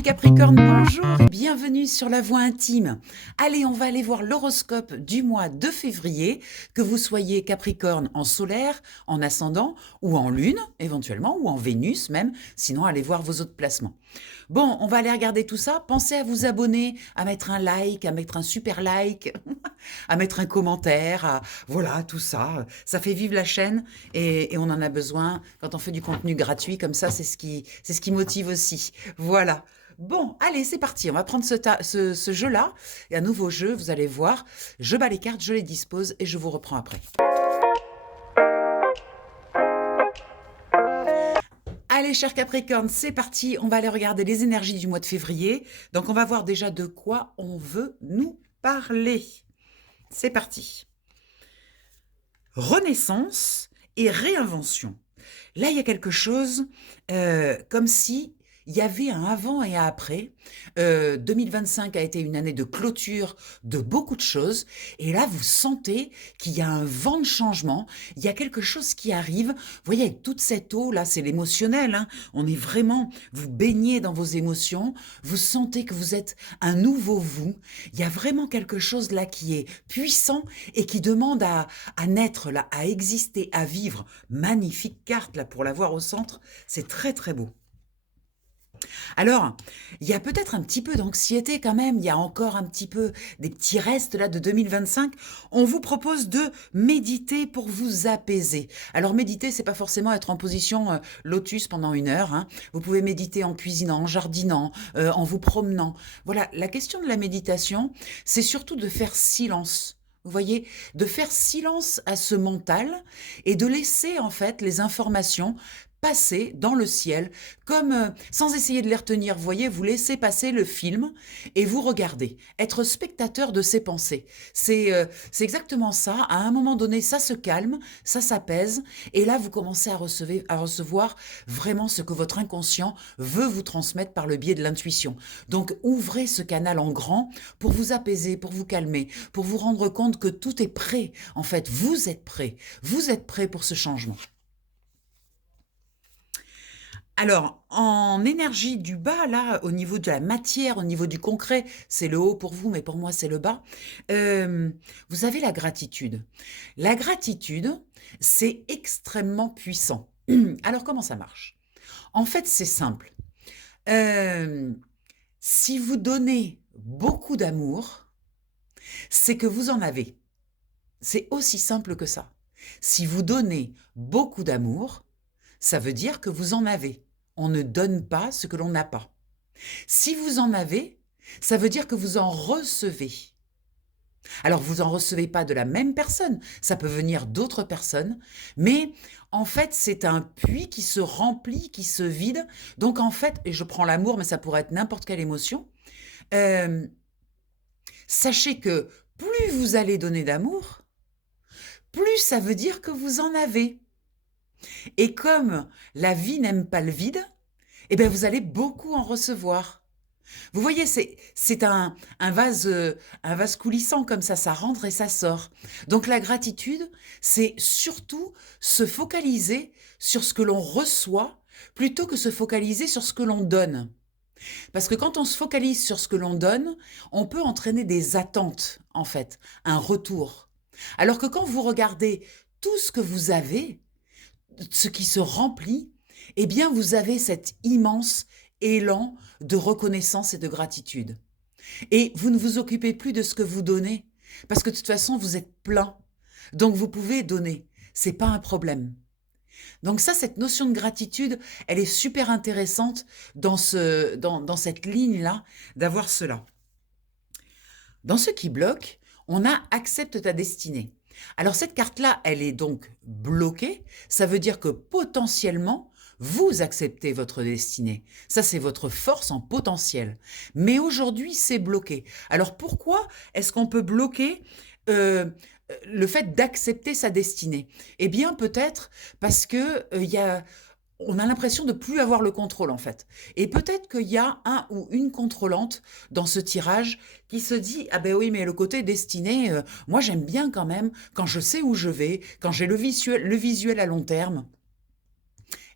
Amis Capricorne, bonjour et bienvenue sur la voie intime. Allez, on va aller voir l'horoscope du mois de février, que vous soyez Capricorne en solaire, en ascendant ou en lune éventuellement, ou en Vénus même, sinon allez voir vos autres placements. Bon, on va aller regarder tout ça. Pensez à vous abonner, à mettre un like, à mettre un super like, à mettre un commentaire, voilà, tout ça. Ça fait vivre la chaîne et on en a besoin quand on fait du contenu gratuit comme ça, c'est ce qui motive aussi. Voilà. Bon, allez, c'est parti. On va prendre ce jeu-là. Et un nouveau jeu, vous allez voir. Je bats les cartes, je les dispose et je vous reprends après. Allez, chers Capricorne, c'est parti. On va aller regarder les énergies du mois de février. Donc, on va voir déjà de quoi on veut nous parler. C'est parti. Renaissance et réinvention. Là, il y a quelque chose comme si il y avait un avant et un après. 2025 a été une année de clôture de beaucoup de choses. Et là, vous sentez qu'il y a un vent de changement. Il y a quelque chose qui arrive. Vous voyez, avec toute cette eau, là, c'est l'émotionnel. Hein. On est vraiment, vous baignez dans vos émotions. Vous sentez que vous êtes un nouveau vous. Il y a vraiment quelque chose là qui est puissant et qui demande à naître, là, à exister, à vivre. Magnifique carte, là, pour la voir au centre. C'est très, très beau. Alors, il y a peut-être un petit peu d'anxiété quand même, il y a encore un petit peu des petits restes là de 2025. On vous propose de méditer pour vous apaiser. Alors méditer, c'est pas forcément être en position lotus pendant 1 heure. Hein. Vous pouvez méditer en cuisinant, en jardinant, en vous promenant. Voilà, la question de la méditation, c'est surtout de faire silence. Vous voyez, de faire silence à ce mental et de laisser en fait les informations passer dans le ciel, comme sans essayer de les retenir. Vous voyez, vous laissez passer le film et vous regardez, être spectateur de ses pensées. C'est exactement ça. À un moment donné, ça se calme, ça s'apaise, et là, vous commencez à recevoir vraiment ce que votre inconscient veut vous transmettre par le biais de l'intuition. Donc, ouvrez ce canal en grand pour vous apaiser, pour vous calmer, pour vous rendre compte que tout est prêt. En fait, vous êtes prêt. Vous êtes prêt pour ce changement. Alors, en énergie du bas, là, au niveau de la matière, au niveau du concret, c'est le haut pour vous, mais pour moi, c'est le bas. Vous avez la gratitude. La gratitude, c'est extrêmement puissant. Alors, comment ça marche? En fait, c'est simple. Euh, si vous donnez beaucoup d'amour, c'est que vous en avez. C'est aussi simple que ça. Si vous donnez beaucoup d'amour, ça veut dire que vous en avez. On ne donne pas ce que l'on n'a pas. Si vous en avez, ça veut dire que vous en recevez. Alors, vous n'en recevez pas de la même personne, ça peut venir d'autres personnes, mais en fait, c'est un puits qui se remplit, qui se vide. Donc, en fait, et je prends l'amour, mais ça pourrait être n'importe quelle émotion, euh, sachez que plus vous allez donner d'amour, plus ça veut dire que vous en avez. Et comme la vie n'aime pas le vide, eh bien, vous allez beaucoup en recevoir. Vous voyez, c'est un vase coulissant comme ça rentre et ça sort. Donc la gratitude, c'est surtout se focaliser sur ce que l'on reçoit plutôt que se focaliser sur ce que l'on donne. Parce que quand on se focalise sur ce que l'on donne, on peut entraîner des attentes, en fait, un retour. Alors que quand vous regardez tout ce que vous avez, ce qui se remplit, eh bien, vous avez cet immense élan de reconnaissance et de gratitude. Et vous ne vous occupez plus de ce que vous donnez, parce que de toute façon, vous êtes plein. Donc, vous pouvez donner. C'est pas un problème. Donc ça, cette notion de gratitude, elle est super intéressante dans cette ligne-là, d'avoir cela. Dans ce qui bloque, on a « Accepte ta destinée ». Alors cette carte-là, elle est donc bloquée. Ça veut dire que potentiellement, vous acceptez votre destinée. Ça, c'est votre force en potentiel. Mais aujourd'hui, c'est bloqué. Alors pourquoi est-ce qu'on peut bloquer le fait d'accepter sa destinée? Eh bien, peut-être parce que on a l'impression de plus avoir le contrôle en fait. Et peut-être qu'il y a un ou une contrôlante dans ce tirage qui se dit « Ah ben oui, mais le côté destiné, moi j'aime bien quand même quand je sais où je vais, quand j'ai le visuel à long terme. »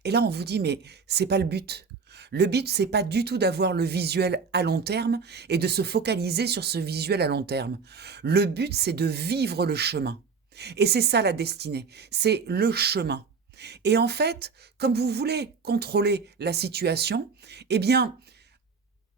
Et là, on vous dit « Mais c'est pas le but. Le but, c'est pas du tout d'avoir le visuel à long terme et de se focaliser sur ce visuel à long terme. Le but, c'est de vivre le chemin. Et c'est ça la destinée, c'est le chemin. Et en fait, comme vous voulez contrôler la situation, eh bien,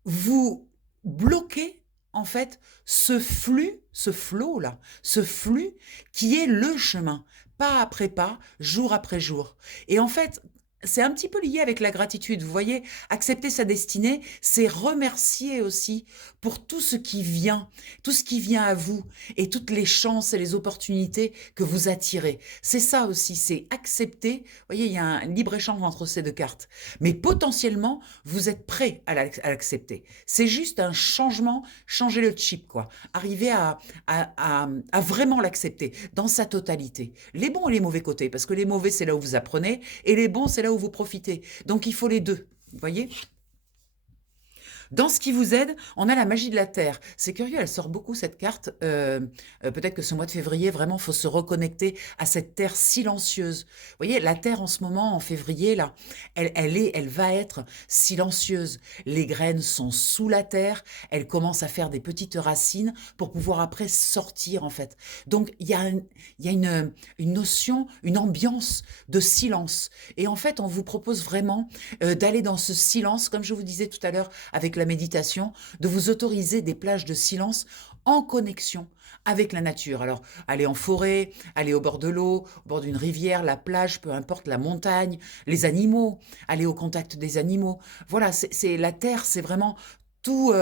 vous bloquez en fait ce flux, ce flow là, ce flux qui est le chemin, pas après pas, jour après jour. Et en fait, c'est un petit peu lié avec la gratitude. Vous voyez, accepter sa destinée, c'est remercier aussi pour tout ce qui vient, tout ce qui vient à vous et toutes les chances et les opportunités que vous attirez. C'est ça aussi, c'est accepter. Vous voyez, il y a un libre-échange entre ces deux cartes. Mais potentiellement, vous êtes prêt à l'accepter. C'est juste un changement, changer le chip, quoi. Arriver à vraiment l'accepter dans sa totalité. Les bons et les mauvais côtés, parce que les mauvais, c'est là où vous apprenez, et les bons, c'est là où vous profitez. Donc, il faut les deux, vous voyez ? Dans ce qui vous aide, on a la magie de la Terre. C'est curieux, elle sort beaucoup cette carte. Peut-être que ce mois de février, vraiment, il faut se reconnecter à cette Terre silencieuse. Vous voyez, la Terre en ce moment, en février, là, elle va être silencieuse. Les graines sont sous la Terre, elles commencent à faire des petites racines pour pouvoir après sortir, en fait. Donc, il y a une notion, une ambiance de silence. Et en fait, on vous propose vraiment d'aller dans ce silence, comme je vous disais tout à l'heure, avec la méditation, de vous autoriser des plages de silence en connexion avec la nature. Alors, aller en forêt, aller au bord de l'eau, au bord d'une rivière, la plage, peu importe, la montagne, les animaux, aller au contact des animaux. Voilà, c'est la terre, c'est vraiment tout,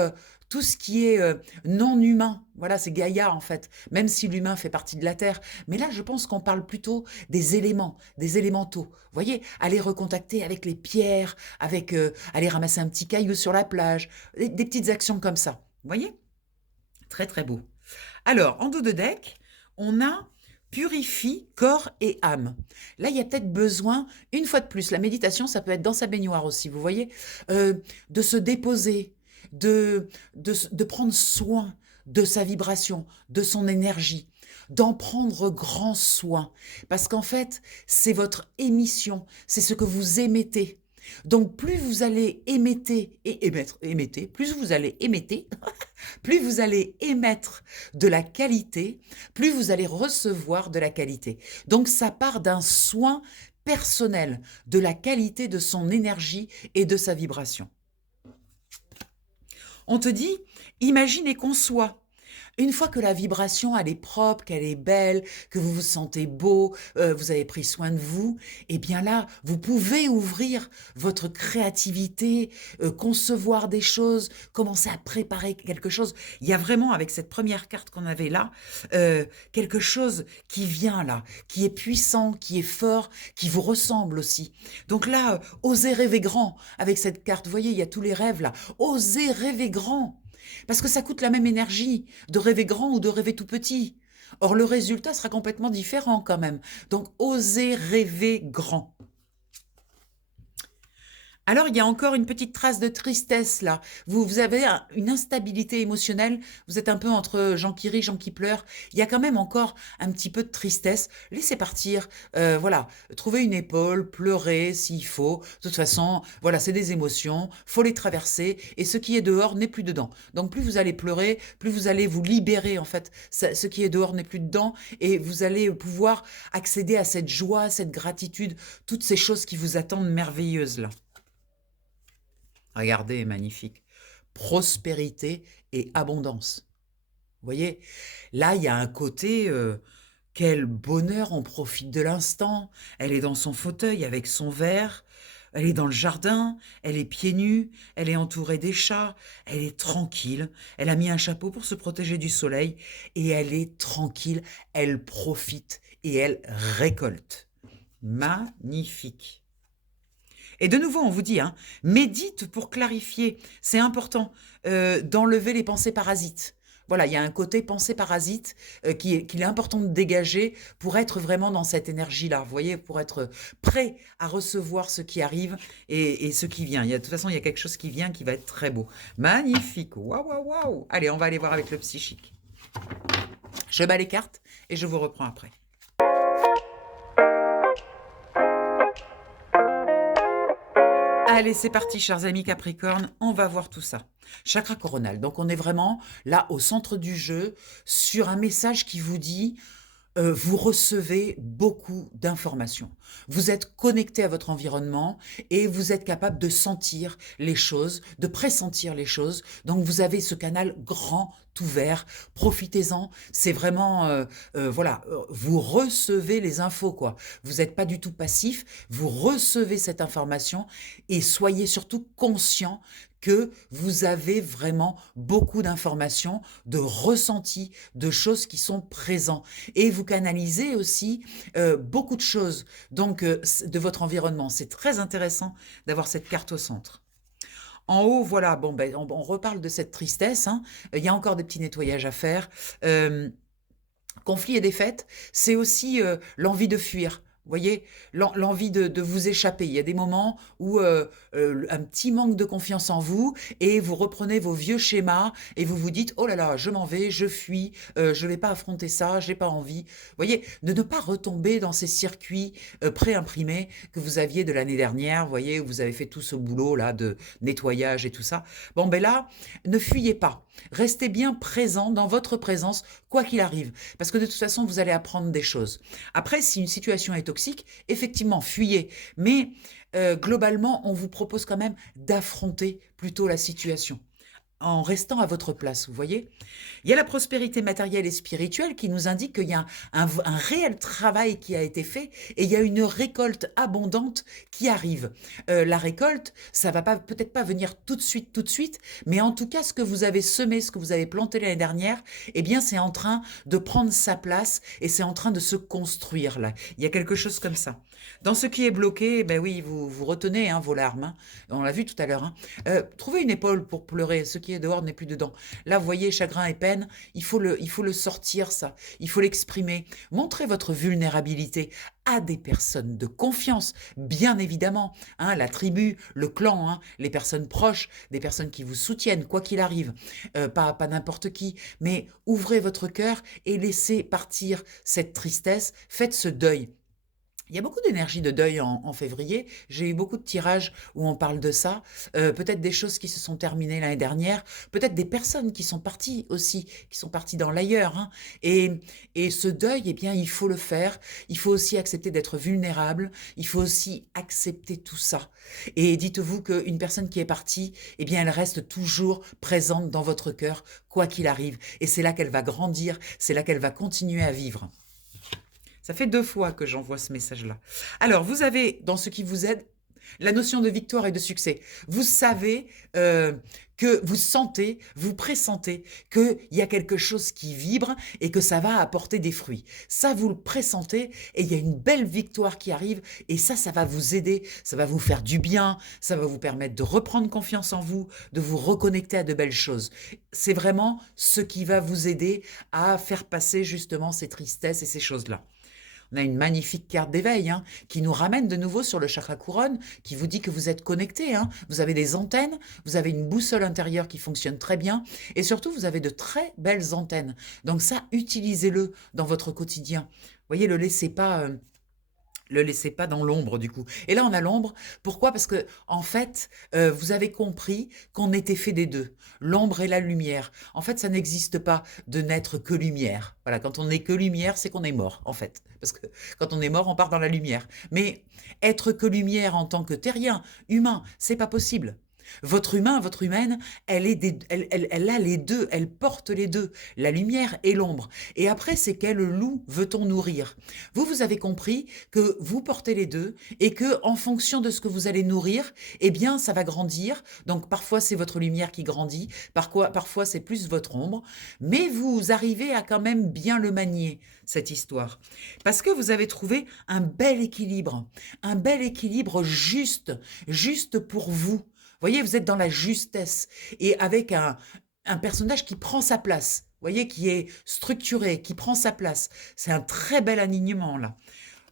tout ce qui est non humain. Voilà, c'est Gaïa en fait, même si l'humain fait partie de la terre. Mais là, je pense qu'on parle plutôt des éléments, des élémentaux. Vous voyez, aller recontacter avec les pierres, avec aller ramasser un petit caillou sur la plage, des petites actions comme ça. Vous voyez? Très très beau. Alors, en dos de deck, on a purifie corps et âme. Là, il y a peut-être besoin, une fois de plus, la méditation, ça peut être dans sa baignoire aussi, vous voyez, de se déposer, de prendre soin de sa vibration, de son énergie, d'en prendre grand soin. Parce qu'en fait, c'est votre émission, c'est ce que vous émettez. Donc, plus vous allez émetter, plus vous allez émetter, plus vous allez émettre de la qualité, plus vous allez recevoir de la qualité. Donc, ça part d'un soin personnel, de la qualité de son énergie et de sa vibration. On te dit, imagine et conçois. Une fois que la vibration, elle est propre, qu'elle est belle, que vous vous sentez beau, vous avez pris soin de vous, eh bien là, vous pouvez ouvrir votre créativité, concevoir des choses, commencer à préparer quelque chose. Il y a vraiment, avec cette première carte qu'on avait là, quelque chose qui vient là, qui est puissant, qui est fort, qui vous ressemble aussi. Donc là, osez rêver grand avec cette carte. Vous voyez, il y a tous les rêves là. Osez rêver grand. Parce que ça coûte la même énergie de rêver grand ou de rêver tout petit. Or, le résultat sera complètement différent quand même. Donc, osez rêver grand. Alors, il y a encore une petite trace de tristesse là. Vous avez une instabilité émotionnelle. Vous êtes un peu entre gens qui rient, gens qui pleurent. Il y a quand même encore un petit peu de tristesse. Laissez partir. Voilà. Trouvez une épaule, pleurez s'il faut. De toute façon, voilà, c'est des émotions. Faut les traverser. Et ce qui est dehors n'est plus dedans. Donc, plus vous allez pleurer, plus vous allez vous libérer en fait. Ce qui est dehors n'est plus dedans. Et vous allez pouvoir accéder à cette joie, cette gratitude, toutes ces choses qui vous attendent merveilleuses là. Regardez, magnifique. Prospérité et abondance. Vous voyez, là, il y a un côté, quel bonheur, on profite de l'instant. Elle est dans son fauteuil avec son verre, elle est dans le jardin, elle est pieds nus, elle est entourée des chats, elle est tranquille, elle a mis un chapeau pour se protéger du soleil et elle est tranquille, elle profite et elle récolte. Magnifique. Et de nouveau, on vous dit, hein, médite pour clarifier. C'est important d'enlever les pensées parasites. Voilà, il y a un côté pensée parasite qu'il est important de dégager pour être vraiment dans cette énergie-là, vous voyez, pour être prêt à recevoir ce qui arrive et ce qui vient. De toute façon, il y a quelque chose qui vient qui va être très beau. Magnifique, waouh, waouh, waouh. Allez, on va aller voir avec le psychique. Je bats les cartes et je vous reprends après. Allez, c'est parti, chers amis Capricorne, on va voir tout ça. Chakra coronal. Donc, on est vraiment là au centre du jeu sur un message qui vous dit vous recevez beaucoup d'informations. Vous êtes connecté à votre environnement et vous êtes capable de sentir les choses, de pressentir les choses. Donc vous avez ce canal grand ouvert. Profitez-en. C'est vraiment, voilà, vous recevez les infos, quoi. Vous n'êtes pas du tout passif. Vous recevez cette information et soyez surtout conscient que vous avez vraiment beaucoup d'informations, de ressentis, de choses qui sont présentes. Et vous canalisez aussi beaucoup de choses donc de votre environnement. C'est très intéressant d'avoir cette carte au centre. En haut, voilà, bon, ben, on reparle de cette tristesse, hein. Il y a encore des petits nettoyages à faire. Euh, Conflit et défaite, c'est aussi l'envie de fuir. Vous voyez, l'envie de vous échapper. Il y a des moments où un petit manque de confiance en vous et vous reprenez vos vieux schémas et vous vous dites oh là là, je m'en vais, je fuis, je vais pas affronter ça, j'ai pas envie. Vous voyez, de ne pas retomber dans ces circuits préimprimés que vous aviez de l'année dernière. Vous voyez, où vous avez fait tout ce boulot là de nettoyage et tout ça. Bon ben là, ne fuyez pas. Restez bien présent dans votre présence, quoi qu'il arrive. Parce que de toute façon, vous allez apprendre des choses. Après, si une situation est toxique, effectivement, fuyez. Mais globalement, on vous propose quand même d'affronter plutôt la situation en restant à votre place, vous voyez. Il y a la prospérité matérielle et spirituelle qui nous indique qu'il y a un réel travail qui a été fait et il y a une récolte abondante qui arrive. La récolte, ça va pas peut-être pas venir tout de suite, mais en tout cas, ce que vous avez semé, ce que vous avez planté l'année dernière, eh bien, c'est en train de prendre sa place et c'est en train de se construire là. Il y a quelque chose comme ça. Dans ce qui est bloqué, ben oui, vous retenez hein, vos larmes. Hein. On l'a vu tout à l'heure. Hein. Trouvez une épaule pour pleurer. Ce qui est dehors n'est plus dedans. Là, vous voyez, chagrin et peine, il faut le sortir, ça. Il faut l'exprimer. Montrez votre vulnérabilité à des personnes de confiance, bien évidemment. Hein, la tribu, le clan, hein, les personnes proches, des personnes qui vous soutiennent, quoi qu'il arrive. Pas n'importe qui. Mais ouvrez votre cœur et laissez partir cette tristesse. Faites ce deuil. Il y a beaucoup d'énergie de deuil en février. J'ai eu beaucoup de tirages où on parle de ça. Peut-être des choses qui se sont terminées l'année dernière. Peut-être des personnes qui sont parties aussi, qui sont parties dans l'ailleurs. Hein. Et ce deuil, eh bien, il faut le faire. Il faut aussi accepter d'être vulnérable. Il faut aussi accepter tout ça. Et dites-vous qu'une personne qui est partie, eh bien, elle reste toujours présente dans votre cœur, quoi qu'il arrive. Et c'est là qu'elle va grandir. C'est là qu'elle va continuer à vivre. Ça fait 2 fois que j'envoie ce message-là. Alors, vous avez, dans ce qui vous aide, la notion de victoire et de succès. Vous savez que vous sentez, vous pressentez qu'il y a quelque chose qui vibre et que ça va apporter des fruits. Ça, vous le pressentez et il y a une belle victoire qui arrive et ça va vous aider, ça va vous faire du bien, ça va vous permettre de reprendre confiance en vous, de vous reconnecter à de belles choses. C'est vraiment ce qui va vous aider à faire passer justement ces tristesses et ces choses-là. On a une magnifique carte d'éveil hein, qui nous ramène de nouveau sur le chakra couronne, qui vous dit que vous êtes connecté. Hein. Vous avez des antennes, vous avez une boussole intérieure qui fonctionne très bien, et surtout, vous avez de très belles antennes. Donc ça, utilisez-le dans votre quotidien. Vous voyez, le laissez pas dans l'ombre du coup. Et là, on a l'ombre. Pourquoi? Parce que en fait, vous avez compris qu'on était fait des deux, l'ombre et la lumière. En fait, ça n'existe pas de n'être que lumière. Voilà, quand on n'est que lumière, c'est qu'on est mort, en fait. Parce que quand on est mort, on part dans la lumière. Mais être que lumière en tant que terrien, humain, c'est pas possible. Votre humain, votre humaine, elle a les deux, elle porte les deux, la lumière et l'ombre. Et après, c'est quel loup veut-on nourrir? Vous avez compris que vous portez les deux et que en fonction de ce que vous allez nourrir, eh bien, ça va grandir. Donc, parfois, c'est votre lumière qui grandit, parfois, c'est plus votre ombre. Mais vous arrivez à quand même bien le manier, cette histoire. Parce que vous avez trouvé un bel équilibre juste pour vous. Vous voyez, vous êtes dans la justesse et avec un personnage qui prend sa place, vous voyez, qui est structuré, qui prend sa place. C'est un très bel alignement là.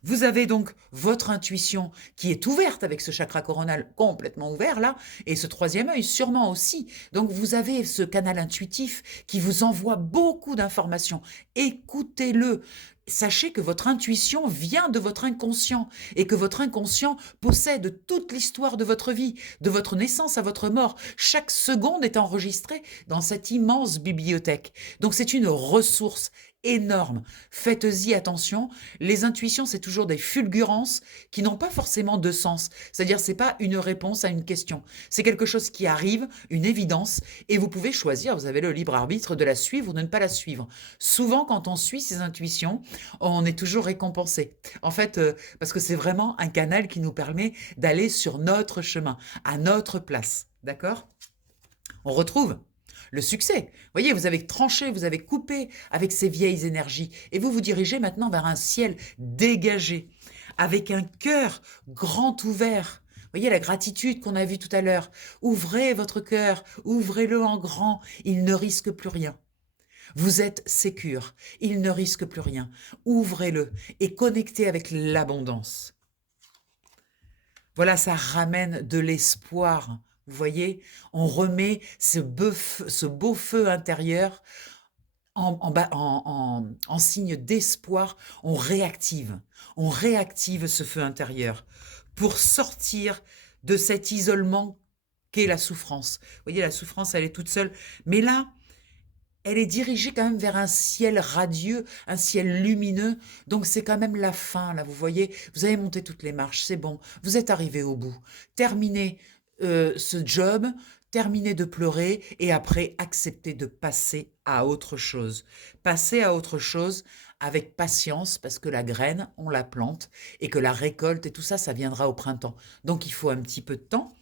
Vous avez donc votre intuition qui est ouverte avec ce chakra coronal complètement ouvert là, et ce troisième œil sûrement aussi. Donc vous avez ce canal intuitif qui vous envoie beaucoup d'informations. Écoutez-le. Sachez que votre intuition vient de votre inconscient et que votre inconscient possède toute l'histoire de votre vie, de votre naissance à votre mort. Chaque seconde est enregistrée dans cette immense bibliothèque. Donc c'est une ressource énorme. Faites-y attention. Les intuitions, c'est toujours des fulgurances qui n'ont pas forcément de sens. C'est-à-dire, c'est pas une réponse à une question. C'est quelque chose qui arrive, une évidence, et vous pouvez choisir, vous avez le libre arbitre de la suivre ou de ne pas la suivre. Souvent, quand on suit ces intuitions, on est toujours récompensé. En fait, parce que c'est vraiment un canal qui nous permet d'aller sur notre chemin, à notre place. D'accord? On retrouve le succès. Vous voyez, vous avez tranché, vous avez coupé avec ces vieilles énergies et vous vous dirigez maintenant vers un ciel dégagé, avec un cœur grand ouvert. Vous voyez la gratitude qu'on a vue tout à l'heure. Ouvrez votre cœur, ouvrez-le en grand, il ne risque plus rien. Vous êtes sécure, il ne risque plus rien. Ouvrez-le et connectez avec l'abondance. Voilà, ça ramène de l'espoir. Vous voyez, on remet ce beau feu intérieur en signe d'espoir. On réactive ce feu intérieur pour sortir de cet isolement qu'est la souffrance. Vous voyez, la souffrance, elle est toute seule. Mais là, elle est dirigée quand même vers un ciel radieux, un ciel lumineux. Donc c'est quand même la fin, là, vous voyez. Vous avez monté toutes les marches, c'est bon. Vous êtes arrivé au bout. Terminez ce job, terminez de pleurer et après acceptez de passer à autre chose. Passez à autre chose avec patience parce que la graine, on la plante et que la récolte et tout ça, ça viendra au printemps. Donc il faut un petit peu de temps.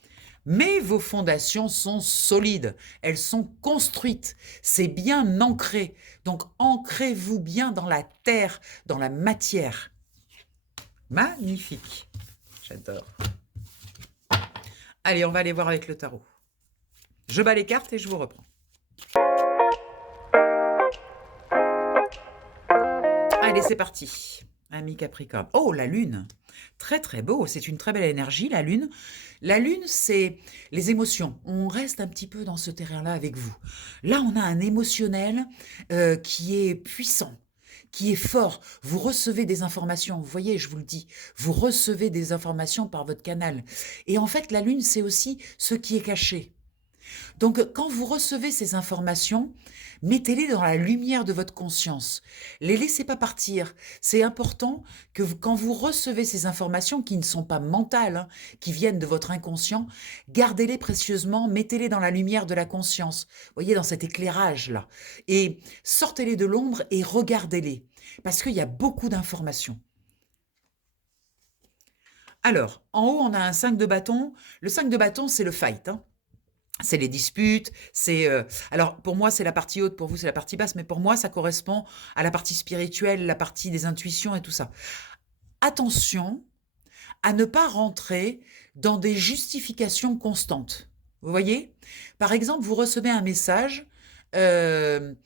Mais vos fondations sont solides, elles sont construites, c'est bien ancré. Donc ancrez-vous bien dans la terre, dans la matière. Magnifique, j'adore. Allez, on va aller voir avec le tarot. Je bats les cartes et je vous reprends. Allez, c'est parti. Ami Capricorne. Oh, la lune. Très, très beau. C'est une très belle énergie, la lune. La lune, c'est les émotions. On reste un petit peu dans ce terrain-là avec vous. Là, on a un émotionnel qui est puissant, qui est fort. Vous recevez des informations. Vous voyez, je vous le dis, vous recevez des informations par votre canal. Et en fait, la lune, c'est aussi ce qui est caché. Donc, quand vous recevez ces informations, mettez-les dans la lumière de votre conscience. Les laissez pas partir. C'est important que quand vous recevez ces informations qui ne sont pas mentales, hein, qui viennent de votre inconscient, gardez-les précieusement, mettez-les dans la lumière de la conscience. Vous voyez, dans cet éclairage-là. Et sortez-les de l'ombre et regardez-les. Parce qu'il y a beaucoup d'informations. Alors, en haut, on a un 5 de bâton. Le 5 de bâton, c'est le fight, hein. C'est les disputes, c'est alors pour moi c'est la partie haute, pour vous c'est la partie basse, mais pour moi ça correspond à la partie spirituelle, la partie des intuitions et tout ça. Attention à ne pas rentrer dans des justifications constantes. Vous voyez? Par exemple, vous recevez un message il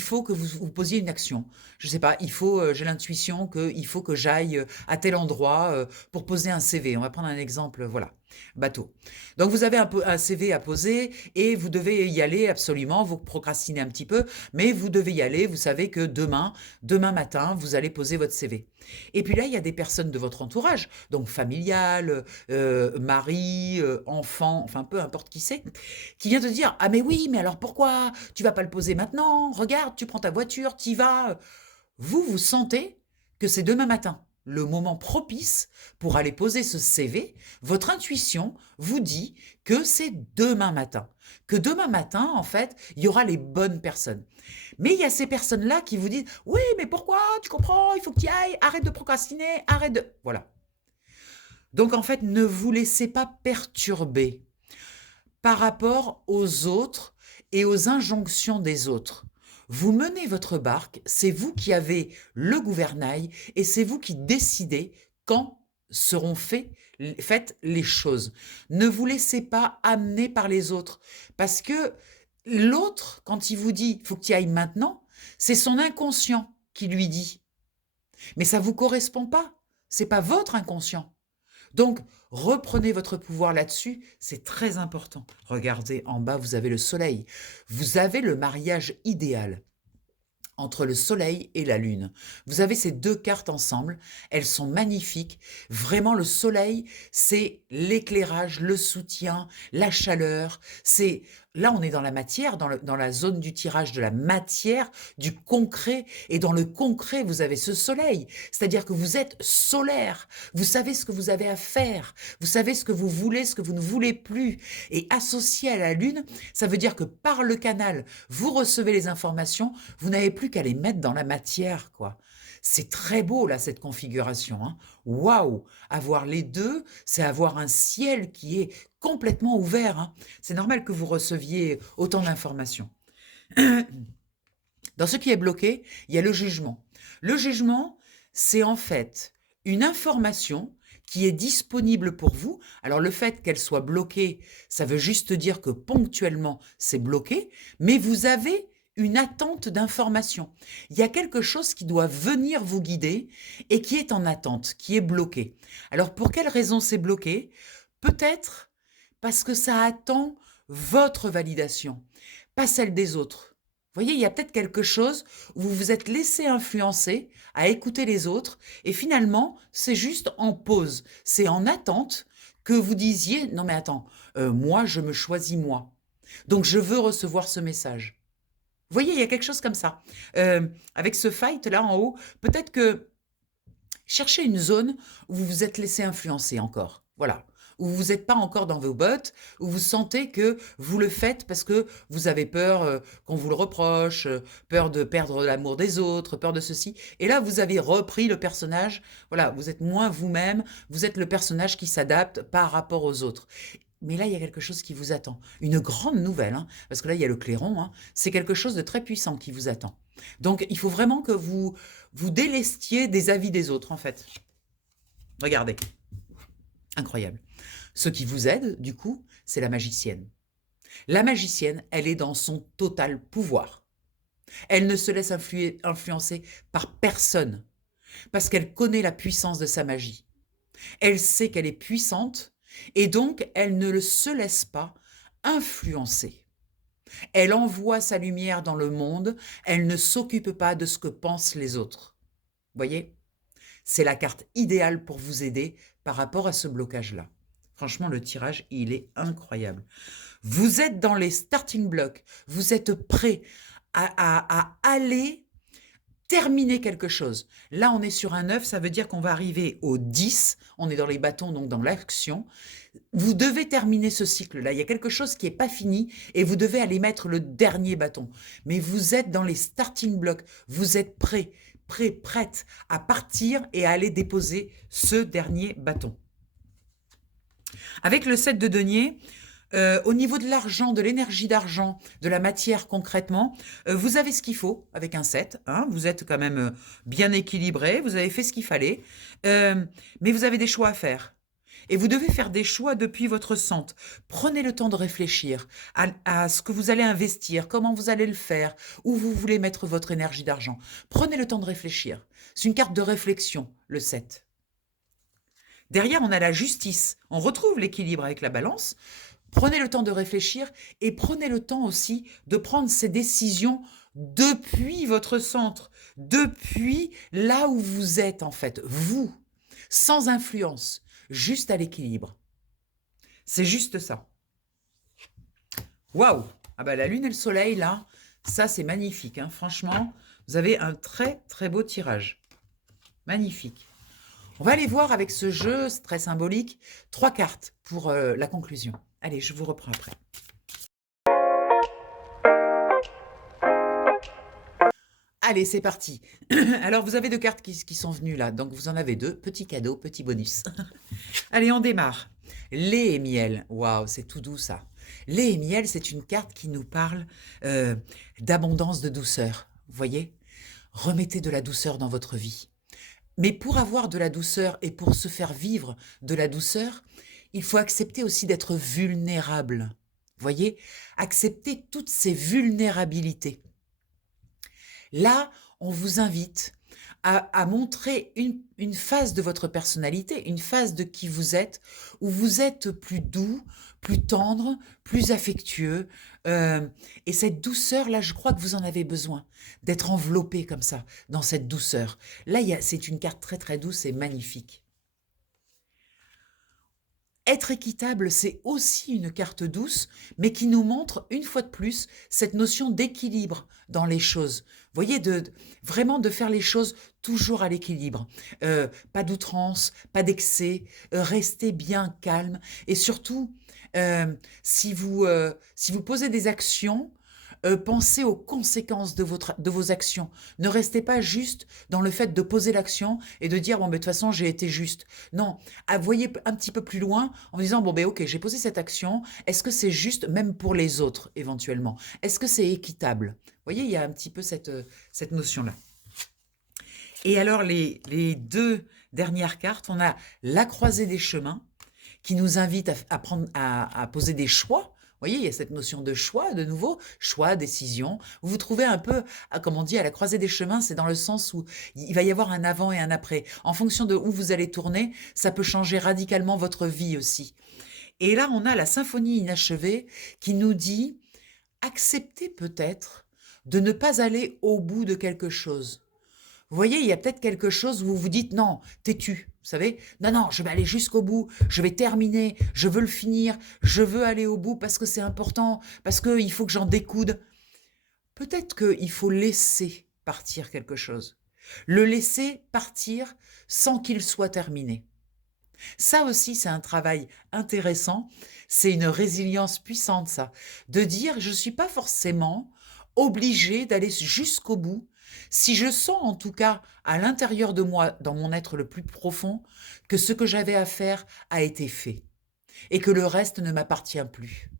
faut que vous posiez une action. Je sais pas, j'ai l'intuition qu'il faut que j'aille à tel endroit pour poser un CV. On va prendre un exemple, voilà, bateau. Donc vous avez un CV à poser et vous devez y aller absolument. Vous procrastinez un petit peu, mais vous devez y aller. Vous savez que demain matin, vous allez poser votre CV. Et puis là, il y a des personnes de votre entourage, donc familial, mari, enfant, enfin peu importe qui c'est, qui vient te dire: ah mais oui, mais alors pourquoi tu vas pas le poser maintenant? Regarde, tu prends ta voiture, t'y vas. Vous sentez que c'est demain matin, le moment propice pour aller poser ce CV. Votre intuition vous dit que c'est demain matin. Que demain matin, en fait, il y aura les bonnes personnes. Mais il y a ces personnes-là qui vous disent: oui, mais pourquoi? Tu comprends? Il faut que tu y ailles. Arrête de procrastiner. Arrête de... Voilà. Donc, en fait, ne vous laissez pas perturber par rapport aux autres et aux injonctions des autres. Vous menez votre barque, c'est vous qui avez le gouvernail et c'est vous qui décidez quand seront faites les choses. Ne vous laissez pas amener par les autres parce que l'autre, quand il vous dit « faut que tu y ailles maintenant », c'est son inconscient qui lui dit. Mais ça ne vous correspond pas. C'est pas votre inconscient. Donc, reprenez votre pouvoir là-dessus, c'est très important. Regardez, en bas, vous avez le soleil. Vous avez le mariage idéal entre le soleil et la lune. Vous avez ces deux cartes ensemble, elles sont magnifiques. Vraiment, le soleil, c'est l'éclairage, le soutien, la chaleur. C'est là, on est dans la matière, dans la zone du tirage de la matière, du concret. Et dans le concret, vous avez ce soleil. C'est-à-dire que vous êtes solaire. Vous savez ce que vous avez à faire. Vous savez ce que vous voulez, ce que vous ne voulez plus. Et associé à la lune, ça veut dire que par le canal, vous recevez les informations, vous n'avez plus qu'à les mettre dans la matière, quoi. C'est très beau, là, cette configuration, hein. Waouh! Avoir les deux, c'est avoir un ciel qui est complètement ouvert, hein. C'est normal que vous receviez autant d'informations. Dans ce qui est bloqué, il y a le jugement. Le jugement, c'est en fait une information qui est disponible pour vous. Alors le fait qu'elle soit bloquée, ça veut juste dire que ponctuellement, c'est bloqué, mais vous avez une attente d'information. Il y a quelque chose qui doit venir vous guider et qui est en attente, qui est bloqué. Alors pour quelle raison c'est bloqué? Peut-être parce que ça attend votre validation, pas celle des autres. Vous voyez, il y a peut-être quelque chose où vous vous êtes laissé influencer à écouter les autres et finalement, c'est juste en pause, c'est en attente que vous disiez: non mais attends, moi je me choisis moi. Donc je veux recevoir ce message. Vous voyez, il y a quelque chose comme ça. Avec ce fight là en haut, peut-être que cherchez une zone où vous vous êtes laissé influencer encore. Voilà. Où vous n'êtes pas encore dans vos bottes, où vous sentez que vous le faites parce que vous avez peur qu'on vous le reproche, peur de perdre l'amour des autres, peur de ceci. Et là, vous avez repris le personnage. Voilà, vous êtes moins vous-même, vous êtes le personnage qui s'adapte par rapport aux autres. Mais là, il y a quelque chose qui vous attend. Une grande nouvelle, hein, parce que là, il y a le clairon. Hein, c'est quelque chose de très puissant qui vous attend. Donc, il faut vraiment que vous délestiez des avis des autres, en fait. Regardez. Incroyable. Ce qui vous aide, du coup, c'est la magicienne. La magicienne, elle est dans son total pouvoir. Elle ne se laisse influencer par personne, parce qu'elle connaît la puissance de sa magie. Elle sait qu'elle est puissante, et donc elle ne se laisse pas influencer. Elle envoie sa lumière dans le monde, elle ne s'occupe pas de ce que pensent les autres. Voyez ? C'est la carte idéale pour vous aider par rapport à ce blocage-là. Franchement, le tirage, il est incroyable. Vous êtes dans les starting blocks, vous êtes prêt à aller terminer quelque chose. Là, on est sur un 9, ça veut dire qu'on va arriver au 10, on est dans les bâtons, donc dans l'action. Vous devez terminer ce cycle-là, il y a quelque chose qui n'est pas fini et vous devez aller mettre le dernier bâton. Mais vous êtes dans les starting blocks, vous êtes prête à partir et à aller déposer ce dernier bâton. Avec le 7 de denier, au niveau de l'argent, de l'énergie d'argent, de la matière concrètement, vous avez ce qu'il faut avec un 7. Hein, vous êtes quand même bien équilibré, vous avez fait ce qu'il fallait, mais vous avez des choix à faire. Et vous devez faire des choix depuis votre centre. Prenez le temps de réfléchir à ce que vous allez investir, comment vous allez le faire, où vous voulez mettre votre énergie d'argent. Prenez le temps de réfléchir. C'est une carte de réflexion, le 7. Derrière, on a la justice. On retrouve l'équilibre avec la balance. Prenez le temps de réfléchir et prenez le temps aussi de prendre ces décisions depuis votre centre, depuis là où vous êtes en fait, vous, sans influence, juste à l'équilibre. C'est juste ça. Waouh! Ah bah la lune et le soleil là, ça c'est magnifique, hein. Franchement, vous avez un très très beau tirage. Magnifique. On va aller voir avec ce jeu très symbolique 3 cartes pour la conclusion. Allez, je vous reprends après. Allez, c'est parti. Alors, vous avez 2 cartes qui sont venues là, donc vous en avez 2. Petit cadeau, petit bonus. Allez, on démarre. Lait et miel. Waouh, c'est tout doux ça. Lait et miel, c'est une carte qui nous parle d'abondance, de douceur. Vous voyez ? Remettez de la douceur dans votre vie. Mais pour avoir de la douceur et pour se faire vivre de la douceur, il faut accepter aussi d'être vulnérable. Voyez, accepter toutes ces vulnérabilités. Là, on vous invite à montrer une phase de votre personnalité, une phase de qui vous êtes, où vous êtes plus doux, plus tendre, plus affectueux, et cette douceur-là, je crois que vous en avez besoin, d'être enveloppé comme ça, dans cette douceur. Là, c'est une carte très, très douce et magnifique. Être équitable, c'est aussi une carte douce, mais qui nous montre, une fois de plus, cette notion d'équilibre dans les choses. Vous voyez, vraiment de faire les choses toujours à l'équilibre. Pas d'outrance, pas d'excès, rester bien calme. Et surtout, si vous posez des actions, pensez aux conséquences de vos actions. Ne restez pas juste dans le fait de poser l'action et de dire, bon, mais de toute façon, j'ai été juste. Non, voyez un petit peu plus loin en disant, bon, ben ok, j'ai posé cette action, est-ce que c'est juste même pour les autres, éventuellement? Est-ce que c'est équitable? Vous voyez, il y a un petit peu cette notion-là. Et alors, les deux dernières cartes, on a la croisée des chemins, qui nous invite à poser des choix. Vous voyez, il y a cette notion de choix, de nouveau, choix, décision. Vous vous trouvez un peu, comme on dit, à la croisée des chemins, c'est dans le sens où il va y avoir un avant et un après. En fonction de où vous allez tourner, ça peut changer radicalement votre vie aussi. Et là, on a la symphonie inachevée qui nous dit, acceptez peut-être de ne pas aller au bout de quelque chose. Vous voyez, il y a peut-être quelque chose où vous vous dites non, têtu, vous savez, non, non, je vais aller jusqu'au bout, je vais terminer, je veux le finir, je veux aller au bout parce que c'est important, parce qu'il faut que j'en découde. Peut-être qu'il faut laisser partir quelque chose, le laisser partir sans qu'il soit terminé. Ça aussi, c'est un travail intéressant, c'est une résilience puissante, ça, de dire je ne suis pas forcément obligé d'aller jusqu'au bout, si je sens en tout cas à l'intérieur de moi, dans mon être le plus profond, que ce que j'avais à faire a été fait et que le reste ne m'appartient plus.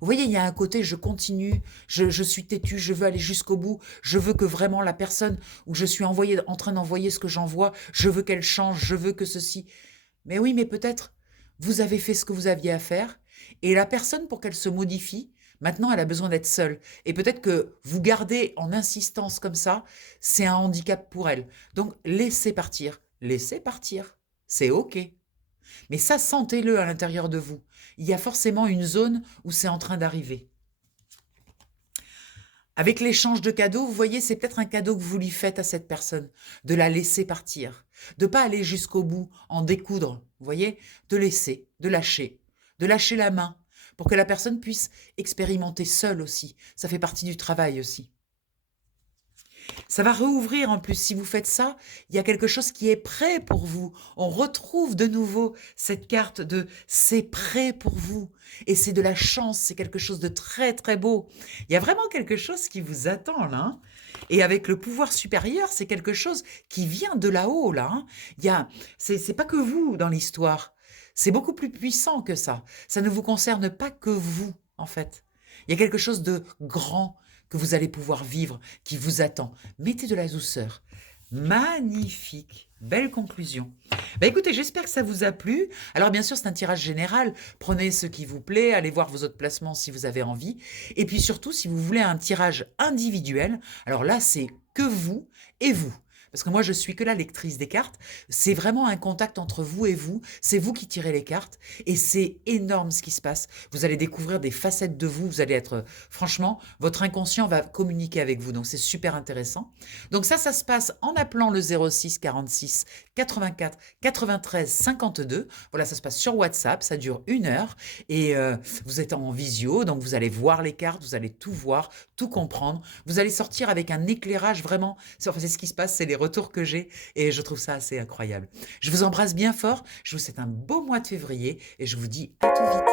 Vous voyez, il y a un côté, je continue, je suis têtu, je veux aller jusqu'au bout, je veux que vraiment la personne où je suis en train d'envoyer ce que j'envoie, je veux qu'elle change, je veux que ceci. Mais oui, mais peut-être vous avez fait ce que vous aviez à faire et la personne, pour qu'elle se modifie, maintenant elle a besoin d'être seule. Et peut-être que vous gardez en insistance comme ça, c'est un handicap pour elle. Donc laissez partir, laissez partir, c'est OK. Mais ça, sentez-le à l'intérieur de vous. Il y a forcément une zone où c'est en train d'arriver. Avec l'échange de cadeaux, vous voyez, c'est peut-être un cadeau que vous lui faites à cette personne, de la laisser partir, de ne pas aller jusqu'au bout, en découdre, vous voyez, de laisser, de lâcher la main, pour que la personne puisse expérimenter seule aussi. Ça fait partie du travail aussi. Ça va rouvrir en plus. Si vous faites ça, il y a quelque chose qui est prêt pour vous. On retrouve de nouveau cette carte de c'est prêt pour vous. Et c'est de la chance, c'est quelque chose de très très beau. Il y a vraiment quelque chose qui vous attend là, hein. Et avec le pouvoir supérieur, c'est quelque chose qui vient de là-haut là, hein. C'est pas que vous dans l'histoire. C'est beaucoup plus puissant que ça. Ça ne vous concerne pas que vous, en fait. Il y a quelque chose de grand que vous allez pouvoir vivre, qui vous attend. Mettez de la douceur. Magnifique. Belle conclusion. Bah écoutez, j'espère que ça vous a plu. Alors bien sûr, c'est un tirage général. Prenez ce qui vous plaît, allez voir vos autres placements si vous avez envie. Et puis surtout, si vous voulez un tirage individuel, alors là, c'est que vous et vous. Parce que moi, je suis que la lectrice des cartes. C'est vraiment un contact entre vous et vous. C'est vous qui tirez les cartes. Et c'est énorme ce qui se passe. Vous allez découvrir des facettes de vous. Vous allez être, franchement, votre inconscient va communiquer avec vous. Donc, c'est super intéressant. Donc ça se passe en appelant le 06 46 84 93 52. Voilà, ça se passe sur WhatsApp. Ça dure 1 heure. Et vous êtes en visio. Donc, vous allez voir les cartes. Vous allez tout voir, tout comprendre. Vous allez sortir avec un éclairage vraiment. C'est ce qui se passe. C'est les retours que j'ai et je trouve ça assez incroyable. Je vous embrasse bien fort, je vous souhaite un beau mois de février et je vous dis à tout vite.